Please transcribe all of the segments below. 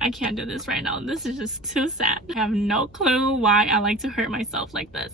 I can't do this right now. This is just too sad. I have no clue why I like to hurt myself like this.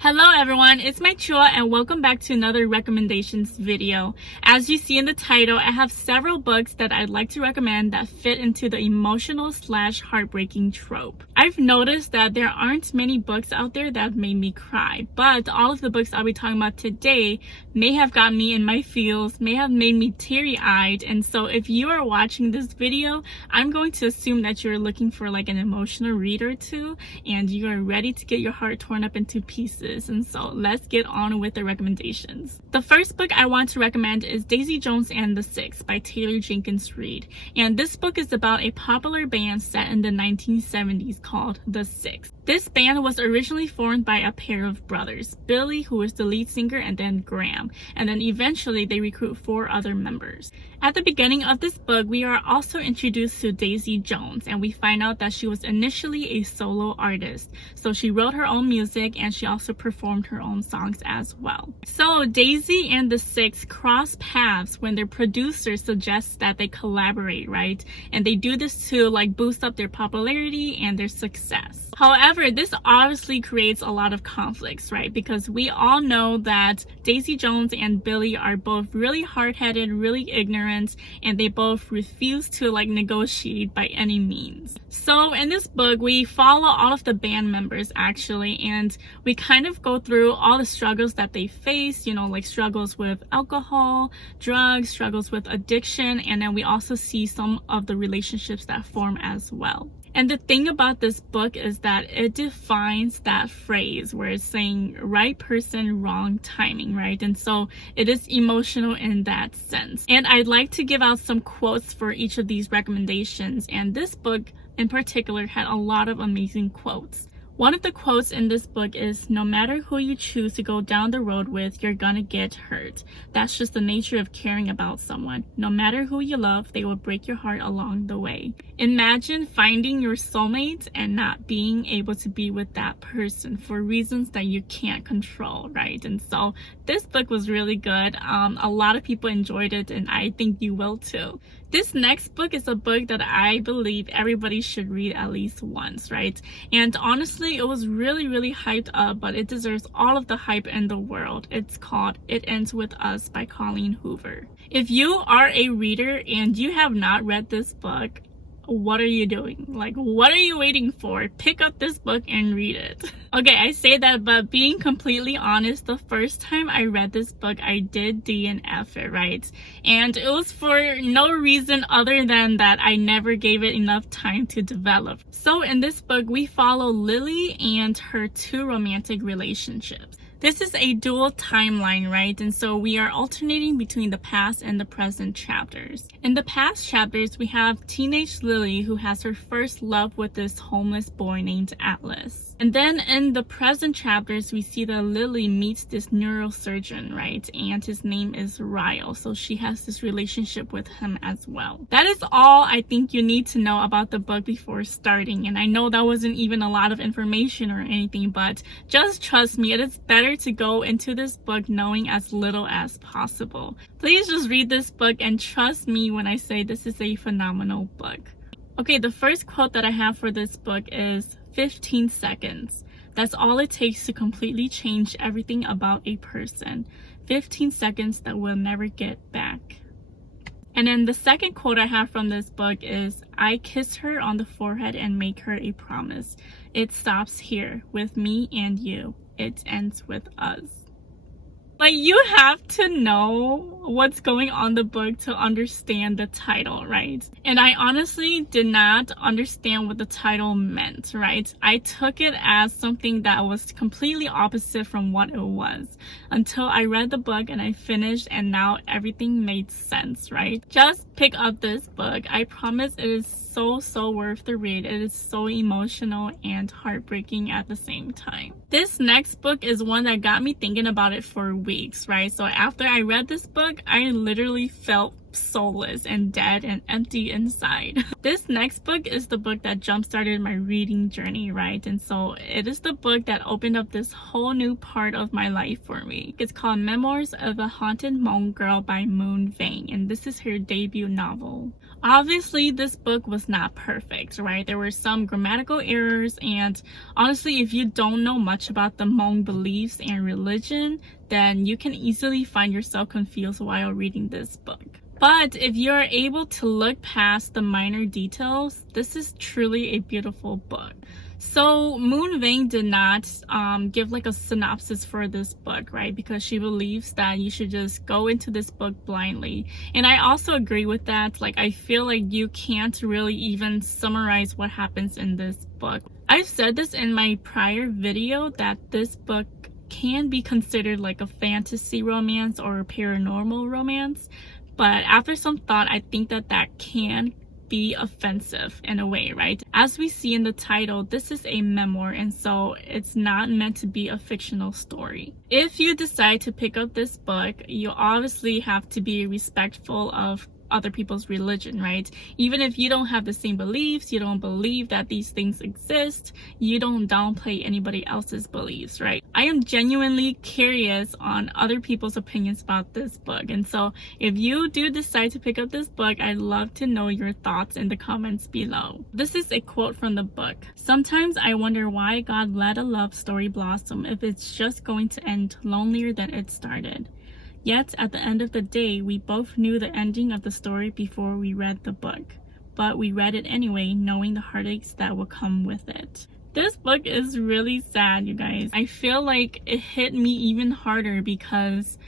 Hello everyone, it's my Chua and welcome back to another recommendations video. As you see in the title, I have several books that I'd like to recommend that fit into the emotional / heartbreaking trope. I've noticed that there aren't many books out there that made me cry, but all of the books I'll be talking about today may have gotten me in my feels, may have made me teary-eyed, and so if you are watching this video, I'm going to assume that you're looking for like an emotional read or two, and you are ready to get your heart torn up into pieces. And so let's get on with the recommendations. The first book I want to recommend is Daisy Jones and the Six by Taylor Jenkins Reid. And this book is about a popular band set in the 1970s called The Six. This band was originally formed by a pair of brothers, Billy, who is the lead singer, and then Graham, and then eventually they recruit 4 other members. At the beginning of this book, we are also introduced to Daisy Jones, and we find out that she was initially a solo artist. So she wrote her own music and she also performed her own songs as well. So Daisy and the Six cross paths when their producer suggests that they collaborate, right? And they do this to like boost up their popularity and their success. However, this obviously creates a lot of conflicts, right? Because we all know that Daisy Jones and Billy are both really hard-headed, really ignorant, and they both refuse to like negotiate by any means. So in this book, we follow all of the band members actually, and we kind of go through all the struggles that they face, you know, like struggles with alcohol, drugs, struggles with addiction, and then we also see some of the relationships that form as well. And the thing about this book is that it defines that phrase where it's saying right person, wrong timing, right? And so it is emotional in that sense. And I'd like to give out some quotes for each of these recommendations. And this book in particular had a lot of amazing quotes. One of the quotes in this book is, "No matter who you choose to go down the road with, you're gonna get hurt. That's just the nature of caring about someone. No matter who you love, they will break your heart along the way." Imagine finding your soulmate and not being able to be with that person for reasons that you can't control, right? And so this book was really good. A lot of people enjoyed it, and I think you will too. This next book is a book that I believe everybody should read at least once, right? And honestly, it was really hyped up, but it deserves all of the hype in the world. It's called It Ends With Us by Colleen Hoover. If you are a reader and you have not read this book, what are you doing? Like, what are you waiting for? Pick up this book and read it. Okay, I say that, but being completely honest, the first time I read this book, I did DNF it, right? And it was for no reason other than that I never gave it enough time to develop. So in this book, we follow Lily and her 2 romantic relationships. This is a dual timeline, right? And so we are alternating between the past and the present chapters. In the past chapters, we have teenage Lily who has her first love with this homeless boy named Atlas. And then in the present chapters, we see that Lily meets this neurosurgeon, right? And his name is Ryle. So she has this relationship with him as well. That is all I think you need to know about the book before starting. And I know that wasn't even a lot of information or anything, but just trust me, it is better to go into this book knowing as little as possible. Please just read this book and trust me when I say this is a phenomenal book. Okay, the first quote that I have for this book is 15 seconds. That's all it takes to completely change everything about a person. 15 seconds that we'll never get back. And then the second quote I have from this book is, "I kiss her on the forehead and make her a promise. It stops here with me and you. It ends with us." Like, you have to know what's going on in the book to understand the title, right? And I honestly did not understand what the title meant, right? I took it as something that was completely opposite from what it was until I read the book and I finished, and now everything made sense, right? Just pick up this book. I promise it is so worth the read. It is so emotional and heartbreaking at the same time. This next book is one that got me thinking about it for weeks, right? So after I read this book, I literally felt soulless and dead and empty inside. This next book is the book that jump-started my reading journey, right? And so it is the book that opened up this whole new part of my life for me. It's called Memoirs of a Haunted Hmong Girl by Moon Vang, and this is her debut novel. Obviously, this book was not perfect, right? There were some grammatical errors, and honestly, if you don't know much about the Hmong beliefs and religion, then you can easily find yourself confused while reading this book. But if you're able to look past the minor details, this is truly a beautiful book. So Moon Vang did not give like a synopsis for this book, right? Because she believes that you should just go into this book blindly. And I also agree with that. Like, I feel like you can't really even summarize what happens in this book. I've said this in my prior video that this book can be considered like a fantasy romance or a paranormal romance. But after some thought, I think that that can be offensive in a way, right? As we see in the title, this is a memoir, and so it's not meant to be a fictional story. If you decide to pick up this book, you obviously have to be respectful of other people's religion, right? Even if you don't have the same beliefs, you don't believe that these things exist, you don't downplay anybody else's beliefs, right? I am genuinely curious on other people's opinions about this book, and so if you do decide to pick up this book, I'd love to know your thoughts in the comments below. This is a quote from the book. "Sometimes I wonder why God let a love story blossom if it's just going to end lonelier than it started. Yet, at the end of the day, we both knew the ending of the story before we read the book. But we read it anyway, knowing the heartaches that will come with it." This book is really sad, you guys. I feel like it hit me even harder because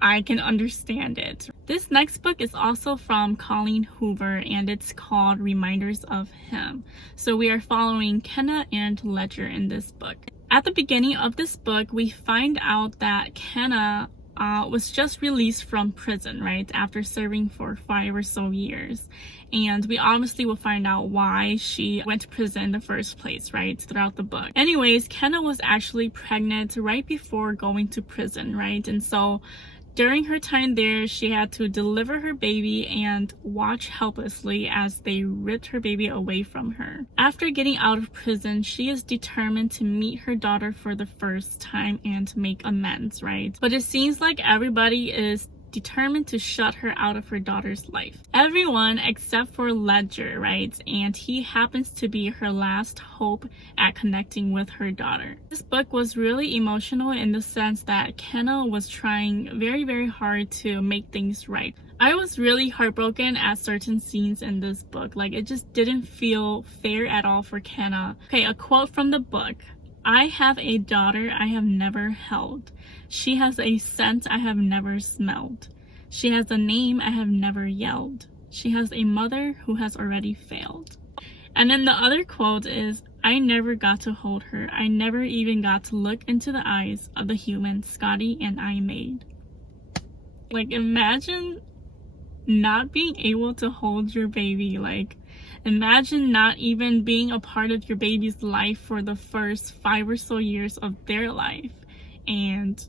I can understand it. This next book is also from Colleen Hoover, and it's called Reminders of Him. So we are following Kenna and Ledger in this book. At the beginning of this book, we find out that Kenna was just released from prison, right, after serving for 5 or so years. And we obviously will find out why she went to prison in the first place, right, throughout the book. Anyways, Kenna was actually pregnant right before going to prison, right? And so during her time there, she had to deliver her baby and watch helplessly as they ripped her baby away from her. After getting out of prison, she is determined to meet her daughter for the first time and make amends, right? But it seems like everybody is determined to shut her out of her daughter's life. Everyone except for Ledger, right? And he happens to be her last hope at connecting with her daughter. This book was really emotional in the sense that Kenna was trying very, very hard to make things right. I was really heartbroken at certain scenes in this book. Like, it just didn't feel fair at all for Kenna. Okay, a quote from the book. "I have a daughter I have never held. She has a scent I have never smelled. She has a name I have never yelled. She has a mother who has already failed." And then the other quote is, "I never got to hold her. I never even got to look into the eyes of the human Scotty and I made." Like, imagine not being able to hold your baby. Like, imagine not even being a part of your baby's life for the first 5 or so years of their life. And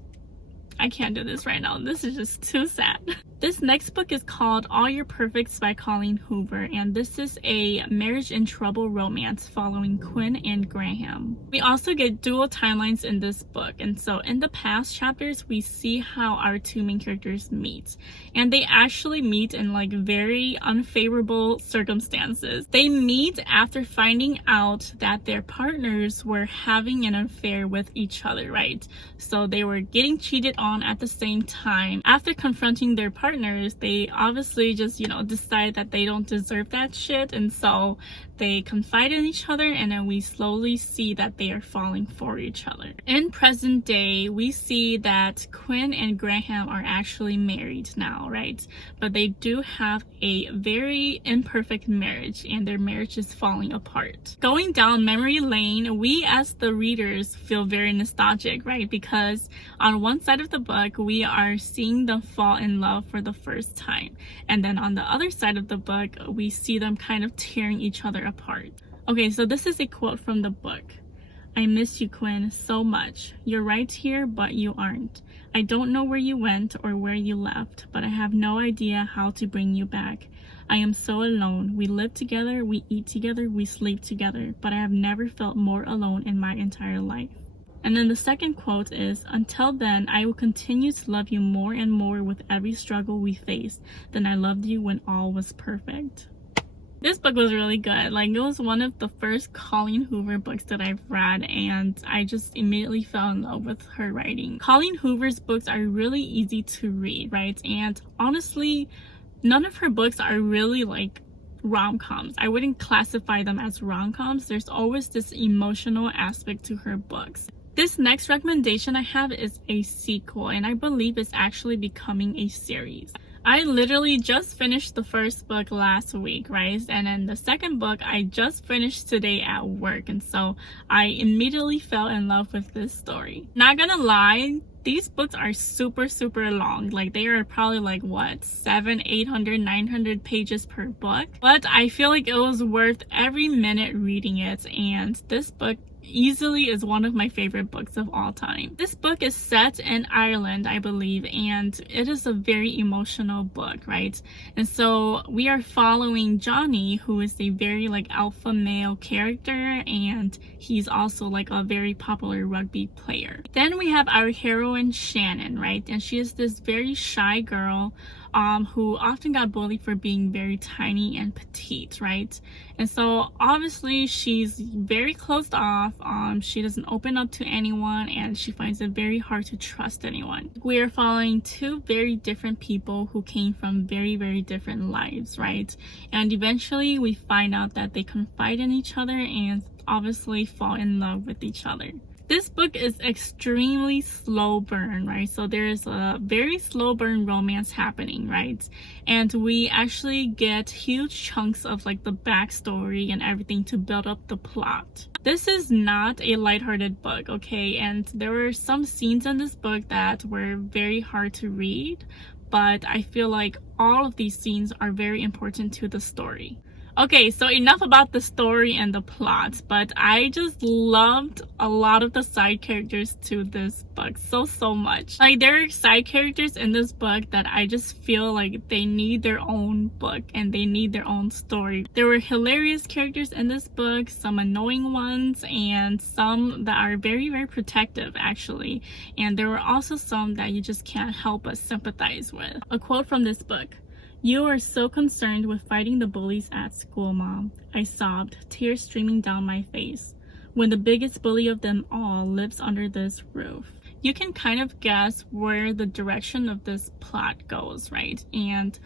I can't do this right now. This is just too sad. This next book is called All Your Perfects by Colleen Hoover, and this is a marriage in trouble romance following Quinn and Graham. We also get dual timelines in this book, and so in the past chapters we see how our two main characters meet, and they actually meet in like very unfavorable circumstances. They meet after finding out that their partners were having an affair with each other, right? So they were getting cheated on at the same time. After confronting their partners, they obviously just, decide that they don't deserve that shit, and so they confide in each other, and then we slowly see that they are falling for each other. In present day, we see that Quinn and Graham are actually married now, right? But they do have a very imperfect marriage, and their marriage is falling apart. Going down memory lane, we as the readers feel very nostalgic, right? Because on one side of the book, we are seeing them fall in love for the first time, and then on the other side of the book, we see them kind of tearing each other apart. Okay, so this is a quote from the book. I miss you, Quinn, so much. You're right here, but you aren't. I don't know where you went or where you left, but I have no idea how to bring you back. I am so alone. We live together, we eat together, we sleep together, but I have never felt more alone in my entire life. And then the second quote is, until then, I will continue to love you more and more with every struggle we face than I loved you when all was perfect. This book was really good. Like, it was one of the first Colleen Hoover books that I've read, and I just immediately fell in love with her writing. Colleen Hoover's books are really easy to read, right? And honestly, none of her books are really like rom-coms. I wouldn't classify them as rom-coms. There's always this emotional aspect to her books. This next recommendation I have is a sequel, and I believe it's actually becoming a series. I literally just finished the first book last week, right? And then the second book I just finished today at work, and so I immediately fell in love with this story. Not gonna lie, these books are super long. Like, they are probably like what, 700, 800, 900 pages per book, but I feel like it was worth every minute reading it, and this book easily is one of my favorite books of all time. This book is set in Ireland, I believe, and it is a very emotional book, right? And so we are following Johnny, who is a very like alpha male character, and he's also like a very popular rugby player. Then we have our heroine Shannon, right? And she is this very shy girl who often got bullied for being very tiny and petite, right? And so obviously she's very closed off. She doesn't open up to anyone, and she finds it very hard to trust anyone. We are following two very different people who came from very different lives, right? And eventually we find out that they confide in each other and obviously fall in love with each other. This book is extremely slow burn, right? So there's a very slow burn romance happening, right? And we actually get huge chunks of like the backstory and everything to build up the plot. This is not a lighthearted book, okay? And there were some scenes in this book that were very hard to read, but I feel like all of these scenes are very important to the story. Okay, so enough about the story and the plot, but I just loved a lot of the side characters to this book so much. Like, there are side characters in this book that I just feel like they need their own book and they need their own story. There were hilarious characters in this book, some annoying ones, and some that are very protective actually. And there were also some that you just can't help but sympathize with. A quote from this book: "You are so concerned with fighting the bullies at school, Mom," I sobbed, tears streaming down my face, "when the biggest bully of them all lives under this roof." You can kind of guess where the direction of this plot goes, right? And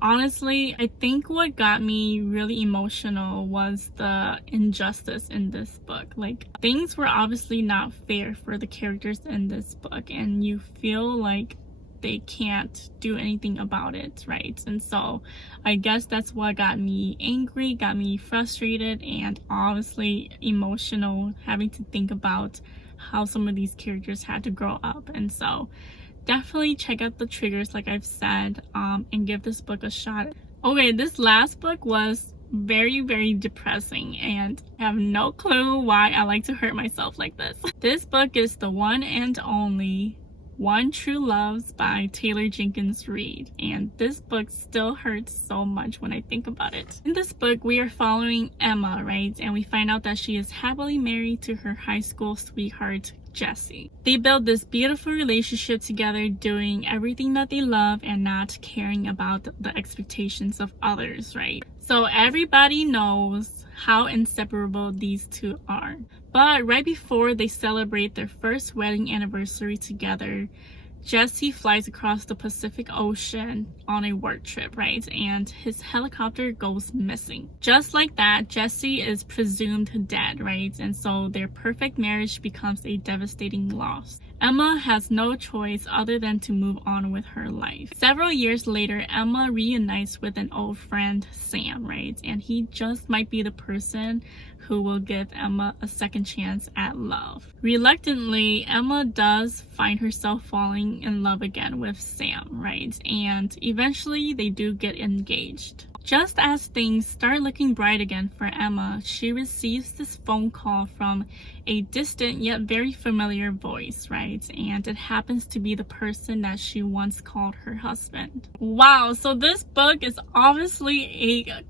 honestly, I think what got me really emotional was the injustice in this book. Like, things were obviously not fair for the characters in this book, and you feel like they can't do anything about it, right? And so I guess that's what got me angry, got me frustrated, and obviously emotional, having to think about how some of these characters had to grow up. And so definitely check out the triggers like I've said, and give this book a shot. Okay, this last book was very depressing, and I have no clue why I like to hurt myself like this. This book is the one and only One True Loves by Taylor Jenkins Reid, and this book still hurts so much when I think about it. In this book, we are following Emma, right? And we find out that she is happily married to her high school sweetheart, Jesse. They build this beautiful relationship together, doing everything that they love and not caring about the expectations of others, right? So everybody knows how inseparable these two are. But right before they celebrate their first wedding anniversary together, Jesse flies across the Pacific Ocean on a work trip, right? And his helicopter goes missing. Just like that, Jesse is presumed dead, right? And so their perfect marriage becomes a devastating loss. Emma has no choice other than to move on with her life. Several years later, Emma reunites with an old friend, Sam, right? And he just might be the person who will give Emma a second chance at love. Reluctantly, Emma does find herself falling in love again with Sam, right? And eventually they do get engaged. Just as things start looking bright again for Emma, she receives this phone call from a distant yet very familiar voice, right? And it happens to be the person that she once called her husband. Wow, so this book is obviously a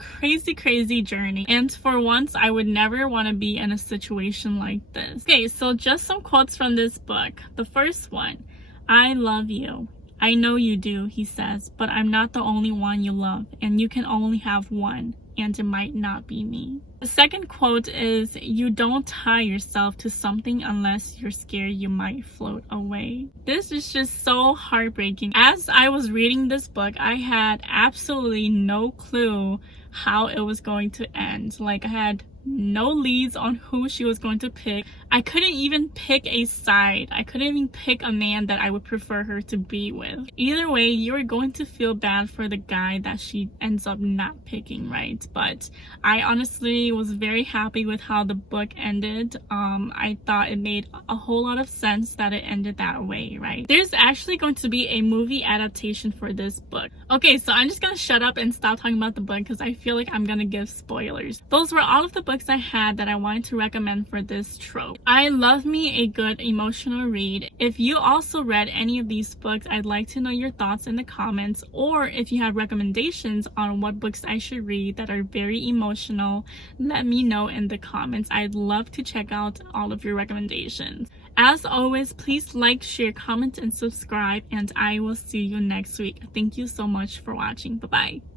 crazy journey. And for once, I would never want to be in a situation like this. Okay, so just some quotes from this book. The first one, "I love you. I know you do," he says, "but I'm not the only one you love, and you can only have one, and it might not be me." The second quote is, "You don't tie yourself to something unless you're scared you might float away." This is just so heartbreaking. As I was reading this book, I had absolutely no clue how it was going to end. Like, I had no leads on who she was going to pick. I couldn't even pick a side. I couldn't even pick a man that I would prefer her to be with. Either way, you're going to feel bad for the guy that she ends up not picking, right? But I honestly was very happy with how the book ended. I thought it made a whole lot of sense that it ended that way, right? There's actually going to be a movie adaptation for this book. Okay, so I'm just gonna shut up and stop talking about the book because I feel like I'm gonna give spoilers. Those were all of the books I had that I wanted to recommend for this trope. I love me a good emotional read. If you also read any of these books, I'd like to know your thoughts in the comments, or if you have recommendations on what books I should read that are very emotional, let me know in the comments. I'd love to check out all of your recommendations. As always, please like, share, comment, and subscribe, and I will see you next week. Thank you so much for watching. Bye-bye.